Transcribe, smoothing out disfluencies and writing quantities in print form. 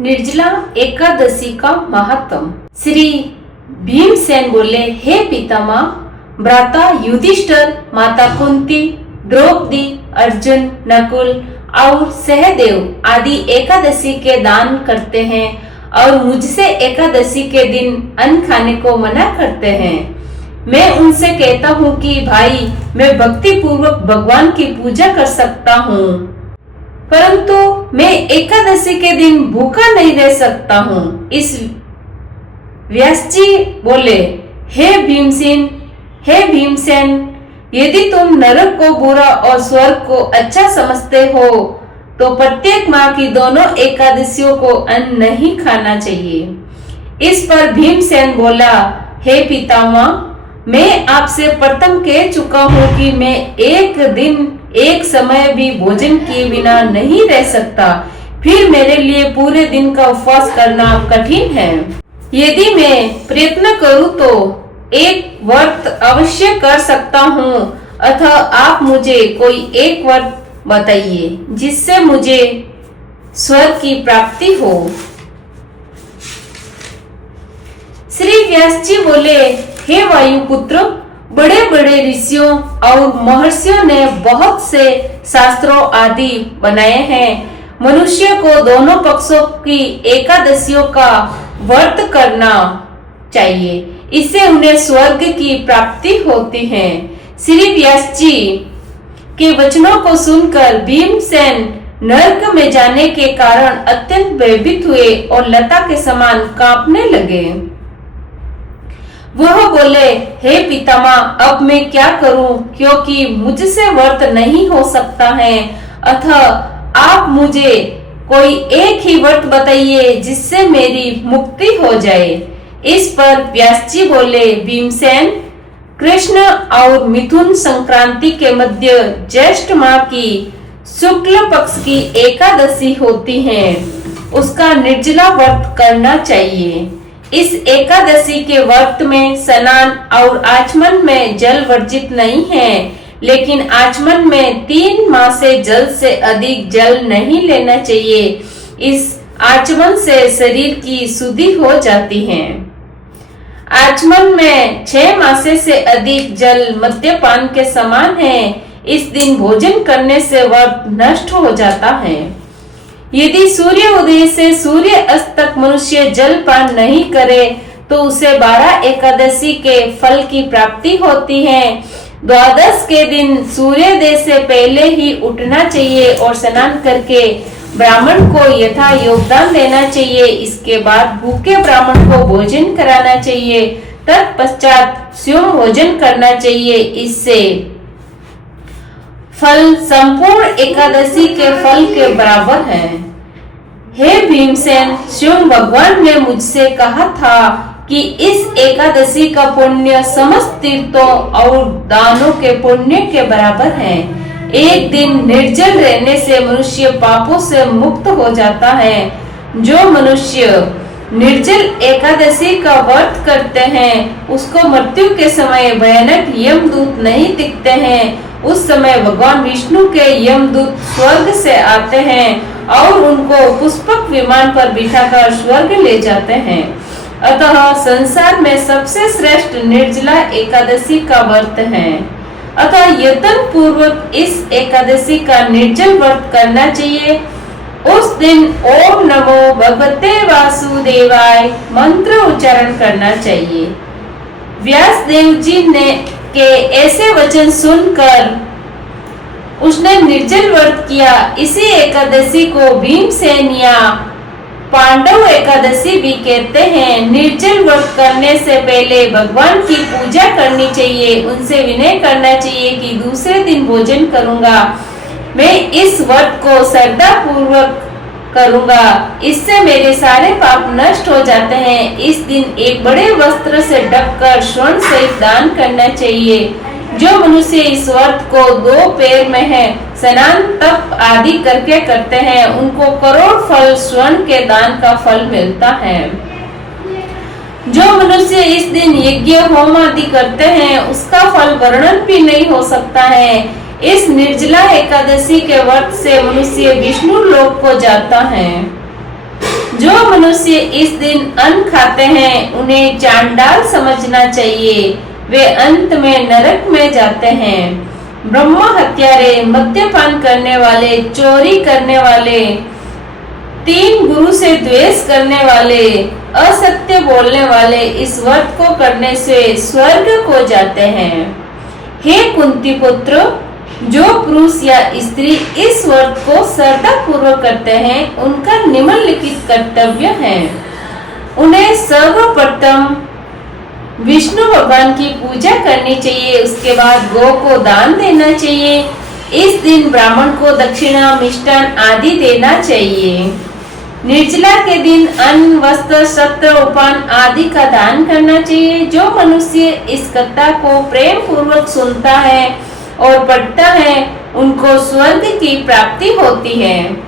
निर्जला एकादशी का महत्व। श्री भीमसेन बोले, हे पितामह, भ्राता युधिष्ठिर, माता कुंती, द्रौपदी, अर्जुन, नकुल और सहदेव आदि एकादशी के दान करते हैं और मुझसे एकादशी के दिन अन्न खाने को मना करते हैं। मैं उनसे कहता हूँ कि भाई, मैं भक्ति पूर्वक भगवान की पूजा कर सकता हूँ, परंतु मैं एकादशी के दिन भूखा नहीं रह सकता हूँ। इस व्यास जी बोले, हे भीमसेन, यदि तुम नरक को बुरा और स्वर्ग को अच्छा समझते हो तो प्रत्येक माह की दोनों एकादशियों को अन्न नहीं खाना चाहिए। इस पर भीमसेन बोला, हे पितामह, मैं आपसे प्रथम कह चुका हूँ कि मैं एक दिन एक समय भी भोजन किए बिना नहीं रह सकता, फिर मेरे लिए पूरे दिन का उपवास करना कठिन है। यदि मैं प्रयत्न करूँ तो एक व्रत अवश्य कर सकता हूँ, अतः आप मुझे कोई एक व्रत बताइए जिससे मुझे स्वर्ग की प्राप्ति हो। श्री व्यास जी बोले, हे वायुपुत्र, बड़े बड़े ऋषियों और महर्षियों ने बहुत से शास्त्रों आदि बनाए हैं। मनुष्य को दोनों पक्षों की एकादशियों का व्रत करना चाहिए, इससे उन्हें स्वर्ग की प्राप्ति होती है। श्री व्यास जी के वचनों को सुनकर भीमसेन नरक में जाने के कारण अत्यंत भयभीत हुए और लता के समान कांपने लगे। वह बोले, हे पितामह, अब मैं क्या करूं, क्योंकि मुझसे व्रत नहीं हो सकता है, अतः आप मुझे कोई एक ही व्रत बताइए जिससे मेरी मुक्ति हो जाए। इस पर व्यास जी बोले, भीमसेन, कृष्ण और मिथुन संक्रांति के मध्य ज्येष्ठ माह की शुक्ल पक्ष की एकादशी होती है, उसका निर्जला व्रत करना चाहिए। इस एकादशी के व्रत में स्नान और आचमन में जल वर्जित नहीं है, लेकिन आचमन में 3 माह से जल से अधिक जल नहीं लेना चाहिए। इस आचमन से शरीर की शुद्धि हो जाती है। आचमन में 6 मासे से अधिक जल मद्यपान के समान है। इस दिन भोजन करने से व्रत नष्ट हो जाता है। यदि सूर्य उदय से सूर्य अस्त तक मनुष्य जल पान नहीं करे तो उसे 12 एकादशी के फल की प्राप्ति होती है। द्वादश के दिन सूर्योदय से पहले ही उठना चाहिए और स्नान करके ब्राह्मण को यथा योगदान देना चाहिए। इसके बाद भूखे ब्राह्मण को भोजन कराना चाहिए, तत्पश्चात स्वयं भोजन करना चाहिए। इससे फल संपूर्ण एकादशी के फल के बराबर है। हे भीमसेन, स्वयं भगवान ने मुझसे कहा था कि इस एकादशी का पुण्य समस्त तीर्थों और दानों के पुण्य के बराबर है। एक दिन निर्जल रहने से मनुष्य पापों से मुक्त हो जाता है। जो मनुष्य निर्जल एकादशी का व्रत करते हैं उसको मृत्यु के समय भयानक यमदूत नहीं दिखते हैं। उस समय भगवान विष्णु के यमदूत स्वर्ग से आते हैं और उनको पुष्पक विमान पर बिठाकर स्वर्ग ले जाते हैं। अतः संसार में सबसे श्रेष्ठ निर्जला एकादशी का व्रत है। अतः यत्न पूर्वक इस एकादशी का निर्जल व्रत करना चाहिए। उस दिन ओम नमो भगवते वासुदेवाय मंत्र उच्चारण करना चाहिए। व्यास देव जी ने के ऐसे वचन सुनकर उसने निर्जल व्रत किया। इसी एकादशी को भीमसेन या पांडव एकादशी भी कहते हैं। निर्जल व्रत करने से पहले भगवान की पूजा करनी चाहिए। उनसे विनय करना चाहिए कि दूसरे दिन भोजन करूंगा, मैं इस व्रत को श्रद्धा पूर्वक करूंगा, इससे मेरे सारे पाप नष्ट हो जाते हैं। इस दिन एक बड़े वस्त्र से ढककर स्वर्ण सहित दान करना चाहिए। जो मनुष्य इस व्रत को 2 पैर में है, स्नान तप आदि करके करते हैं, उनको करोड़ फल स्वर्ण के दान का फल मिलता है। जो मनुष्य इस दिन यज्ञ होम आदि करते हैं उसका फल वर्णन भी नहीं हो सकता है। इस निर्जला एकादशी के व्रत से मनुष्य विष्णु लोक को जाता है। जो मनुष्य इस दिन अन्न खाते हैं उन्हें चांडाल समझना चाहिए, वे अंत में नरक में जाते हैं। ब्रह्म हत्यारे, मद्यपान करने वाले, चोरी करने वाले, तीन गुरु से द्वेष करने वाले, असत्य बोलने वाले इस व्रत को करने से स्वर्ग को जाते हैं। हे कुंती पुत्र, जो पुरुष या स्त्री इस व्रत को श्रद्धा पूर्वक करते हैं उनका निम्नलिखित कर्तव्य है। उन्हें सर्वप्रथम विष्णु भगवान की पूजा करनी चाहिए, उसके बाद गौ को दान देना चाहिए। इस दिन ब्राह्मण को दक्षिणा, मिष्टान आदि देना चाहिए। निर्जला के दिन अन्न, वस्त्र, शस्त्र, उपान आदि का दान करना चाहिए। जो मनुष्य इस कथा को प्रेम पूर्वक सुनता है और पढ़ता है उनको स्वर्ग की प्राप्ति होती है।